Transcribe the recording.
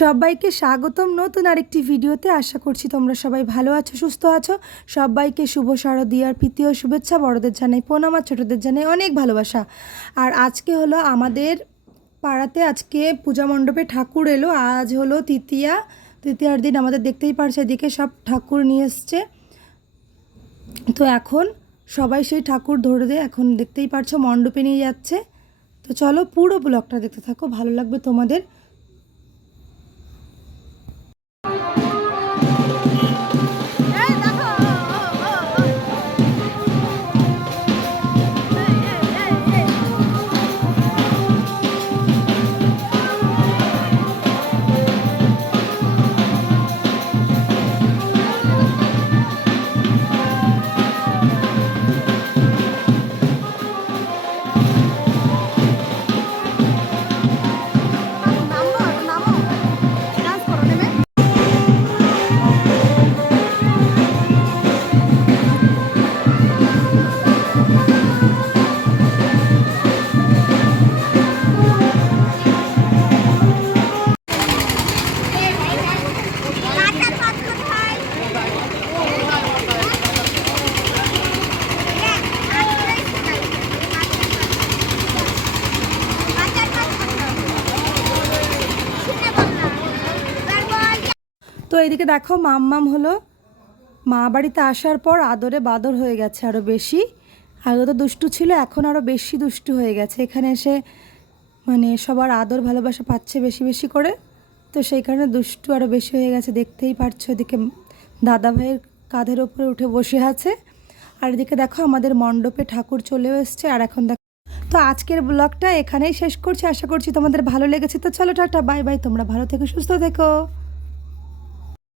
সবাইকে স্বাগতম নতুন আরেকটি ভিডিওতে। আশা করছি তোমরা সবাই ভালো আছো, সুস্থ আছো। সবাইকে শুভ শারদীয়ার প্রীতি ও শুভেচ্ছা। বড়দের জানাই আর ছোটোদের জানাই অনেক ভালোবাসা। আর আজকে হলো আমাদের পাড়াতে আজকে পূজা মণ্ডপে ঠাকুর এলো। আজ হলো তৃতীয়া। তৃতীয়ার দিন আমাদের দেখতেই পারছে, এদিকে সব ঠাকুর নিয়ে এসছে। তো এখন সবাই সেই ঠাকুর ধরে দেয় এখন দেখতেই পারছ মণ্ডপে নিয়ে যাচ্ছে। তো চলো পুরো ব্লগটা দেখতে থাকো, ভালো লাগবে তোমাদের। তো এদিকে দেখো মাম্মাম হলো মা বাড়িতে আসার পর আদরে বাদর হয়ে গেছে আরও বেশি। আগে তো দুষ্টু ছিল, এখন আরও বেশি দুষ্টু হয়ে গেছে। এখানে এসে মানে সবার আদর ভালোবাসা পাচ্ছে বেশি বেশি করে। তো সেই কারণে দুষ্টু আরও বেশি হয়ে গেছে, দেখতেই পারছ এদিকে দাদা ভাইয়ের কাঁধের ওপরে উঠে বসে আছে। আর এদিকে দেখো আমাদের মণ্ডপে ঠাকুর চলেও এসছে, আর এখন দেখো তো আজকের ব্লগটা এখানেই শেষ করছি। আশা করছি তোমাদের ভালো লেগেছে। তো চলো টাটা, বাই বাই, তোমরা ভালো থেকো, সুস্থ থেকো।